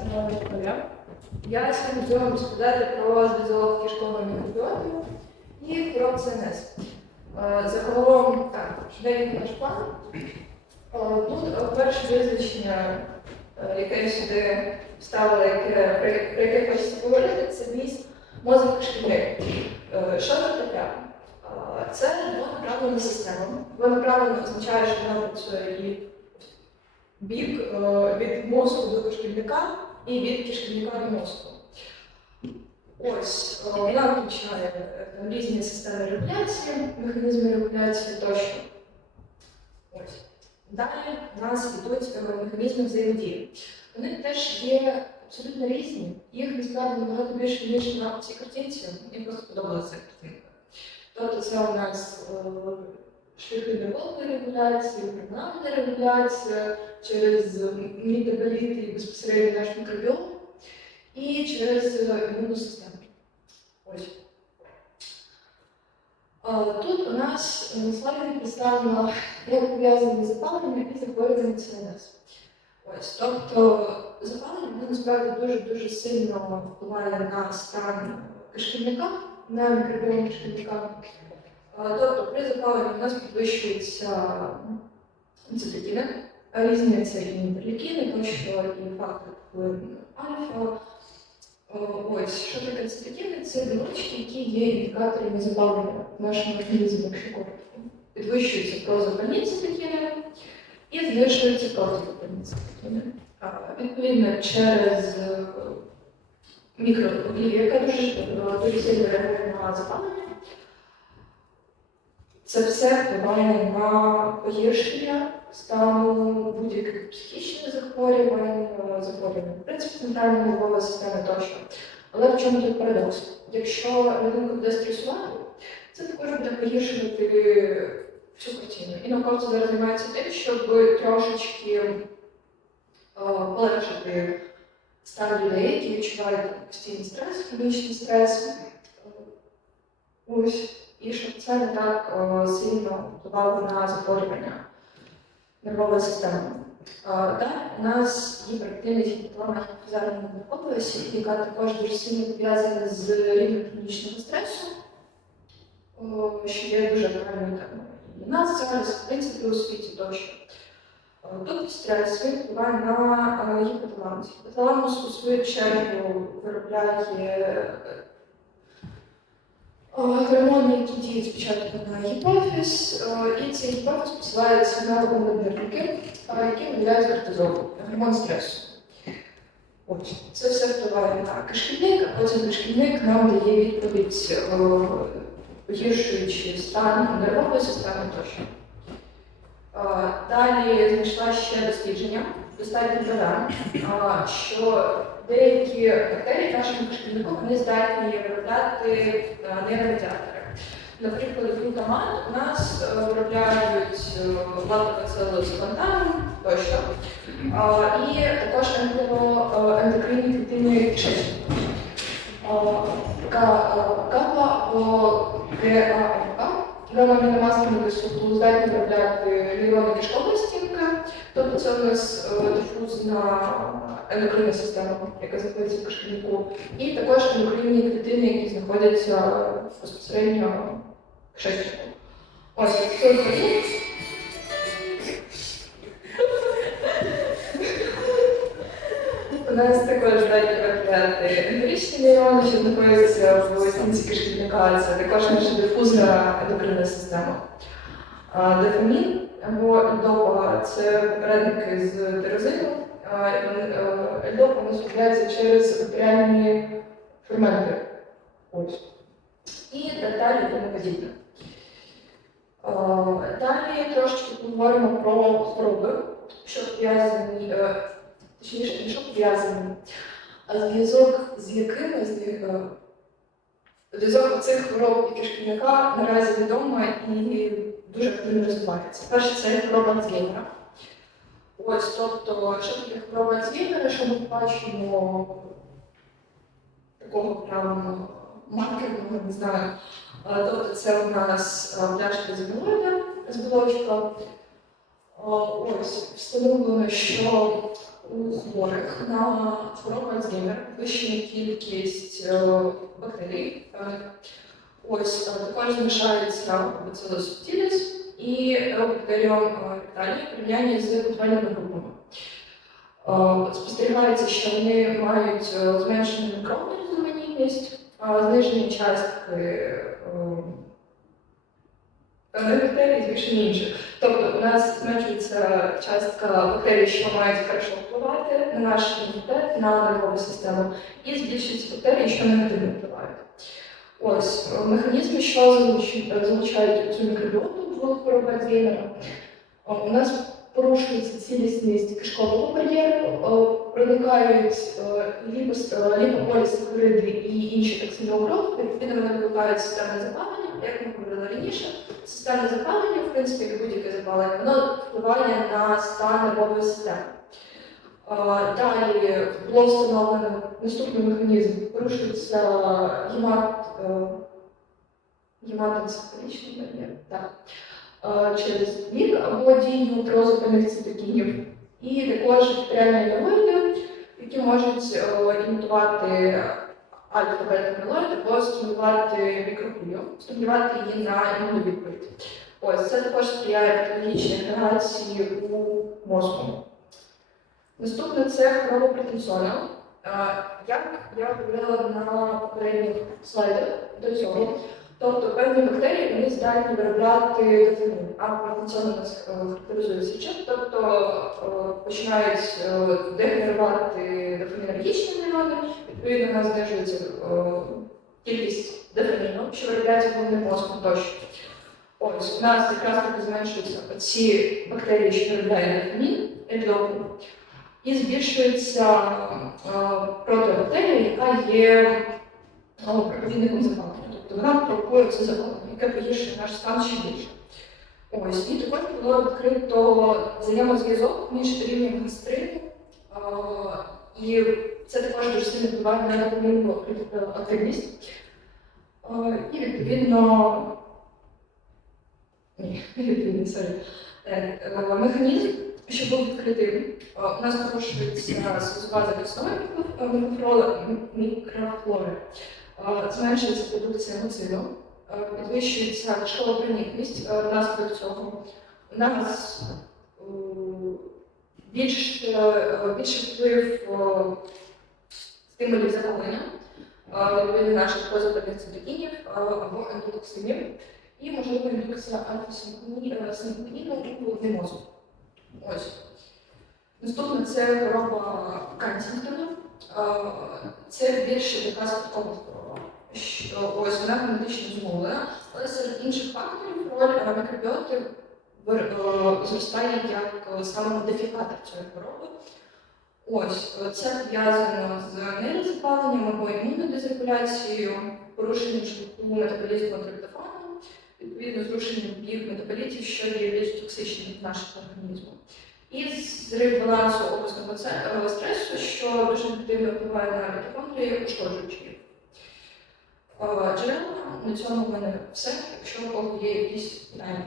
Оля. Я сьогодні хотіла вам розповідати про зв'язок кишкової мікробіотами і про ЦНС. Е, Загалом, так, швиденький наш план. Е, Тут е, перше визначення, яке сюди вставила, про яке хочеться поговорити, це міст мозок. Е, Що це таке? Це двонаправлена система. Двонаправлена означає, що вона працює бік е, від мозку до кишківника і від кишківника до мозку. Ось е, вона включає е, різні системи регуляції, механізми регуляції тощо. Ось. Далі в нас йдуть е, механізми взаємодії. Вони теж є абсолютно різні. Їх насправді набагато більше, ніж на цій картинці. Мені просто подобалася ця картинка. Тобто це у нас е, шляхи нервової регуляції, гормональна регуляція, через метаболіти і безпосередньо наш мікробіом і через е, імунну систему. Ось. Тут у нас на слайді представлено, як пов'язані запалення і захворювання ЦНС. Ось, тобто запалення насправді дуже-дуже сильно впливає на стан кишківника, на мікробіом кишківника. А, Тобто при запаленні у нас підвищується цитокіни, різні це і інтерлікіни, тощо і фактор альфа. Ось, що таке цитокіни? Це білочки, які є індикаторами запалення в нашому організмі, якщо коротко. Підвищуються прозапальні цитокіни і знижуються протизапальні цитокіни. Відповідно, через е, мікроглію, яка е, дуже сильно реагує на запалення, це все впливає на погіршення стану будь-яких психічних захворювань, е, захворювань, в принципі, центральної нервової системи тощо. Але в чому тут парадокс? Якщо людинка буде стресувати, це також буде погіршувати всю картину. І науковці зараз займаються тим, щоб трошечки е, полегшити стан людей, які відчувають постійний стрес, хронічний стрес. Ось. І щоб це не так е, сильно впливало на захворювання нервової системи. Е, Далі у нас гіперактивність гіпоталама гіпозарної наркописі, яка також дуже сильно пов'язана з рівнем хронічного стресу, о, що є дуже правильною темою. У нас зараз, в принципі, у світі тощо. Е, Тобто стрес впливає на е, гіпоталамус. Гіпоталамус у свою чергу виробляє е, Е, Гормони, які діють спочатку на гіпофіз, е, і цей гіпофіз посилається на наднирники, які виділяють кортизол, гормон стресу. Ось. Це все впливає на кишківник, а потім кишківник нам дає відповідь, е, погіршуючи стан нервової системи тощо. Е, Далі знайшла ще дослідження, достатньо е, що деякі бактерії в нашому кишківнику вони здатні виробляти е, нейромедіатори. Наприклад, глутамат у нас е, виробляють лактоцелу з фонтаном тощо. І також е, ендокринні клітини кишечника. КАПА або ГАМК, гамма-аміномаслами здатні виробляти нейрони кишкової стінки, тобто це у нас е, дифузна ендокринна система, яка знаходиться в кишківнику, і також ендокринні клітини, які знаходяться безпосередньо в кишечнику. Ось це продукт. У нас також здатні виробляти ендорічні нейрони, що знаходяться в стінці кишківника. Це також наша дифузна ендокринна система. А, Дофамін або ельдопа це передники з тирозину. Е, Ельдопа виробляється через бактеріальні ферменти. Ось. І так далі тому подібне. Далі трошечки поговоримо про хвороби, що пов'язані, е, точніше, що пов'язані, зв'язок з якими з них е, зв'язок цих хвороб і кишківника наразі відомо і дуже активно розвивається. Перше, це хвороба Альцгеймера. Ось, тобто, що таке хвороба Альцгеймера, що ми бачимо такого прям маркерного, не знаю. Тобто це у нас е, пляшка з амілоїда з білочка. Ось встановлено, що у хворих на хворобу Альцгеймера підвищена кількість е, бактерій. Е, Ось е, також змішається Bacillus subtilis і Робактеріум ректалі в порівнянні з контрольними групами. Е, Спостерігається, що вони мають е, зменшену мікробну різноманітність, знижені частки е, бактерій, збільшення інших. Нас зменшується частка бактерій, що мають хорошо впливати на наш імунітет, на нервову систему, і збільшується бактерії, що негативно впливають. Ось е, механізми, що залучають, е, цю мікробіоту в Альцгеймера. Е, У нас порушується цілісність кишкового бар'єру, проникають ліпополісахариди і інші токсини у відповідно вони викликають системне запалення, як ми говорили раніше. Системне запалення, в принципі, як будь-яке запалення, воно впливає на стан нервової системи. Далі було встановлено наступний механізм, порушується гемат, е, бар'єр, так, е, через вік або дію прозапальних цитокінів. І також бактеріальні амілоїди, які можуть е, імітувати альфа-бета-амілоїд або стимулювати мікроглію, стимулювати її на імуновідповідь. Ось це також сприяє патологічній генерації у мозку. Наступне це хвороба Паркінсона. Як я говорила на попередніх слайдах до цього, тобто певні бактерії вони здатні виробляти дофамін, а Паркінсон у нас е, характеризується чим, тобто е, починають е, дегенерувати дофамінергічні нейрони, відповідно нас знижується е, кількість дофаміну, що виробляється головним мозком тощо. Ось у нас якраз таки зменшуються ці бактерії, що виробляють дофамін, ендокрин, і збільшується е, протибактерія, яка є е, провідником запалення. Тобто вона провокує це запалення, яке погіршує наш стан ще більше. Ось, і також було відкрито взаємозв'язок між рівнем гастриту, і це також дуже сильно впливає на дофамінову активність. Е, І відповідно, ні, відповідно, сорі. Е, е, Механізм, що був відкритий, е, у нас порушується слизова захисної мікрофлори, зменшується продукція гуцину, підвищується кишкова проникність е, внаслідок цього. У нас більш, е, вплив стимулів запалення, е, відповідно наших позитивних цитокінів е, або антитоксинів і можливо індукція альфа-синконіну у головний мозок. Ось. Наступне це хвороба Кансінгтона. Е, Це більше така спадкова хвороба. Ось вона генетично зумовлена, але серед інших факторів роль е, мікробіоти е, зростає як е, саме модифікатор цієї хвороби. Ось це пов'язано з нейрозапаленням або імунодезрегуляцією, порушенням швидкого метаболізму триптофану, відповідно зрушенням біг метаболітів, що є більш токсичним для нашого організму. І зрив балансу опусного стресу, що дуже негативно впливає на мітохондрії, ушкоджуючи їх. Е, Джерела на цьому в мене все. Якщо у кого є якісь питання.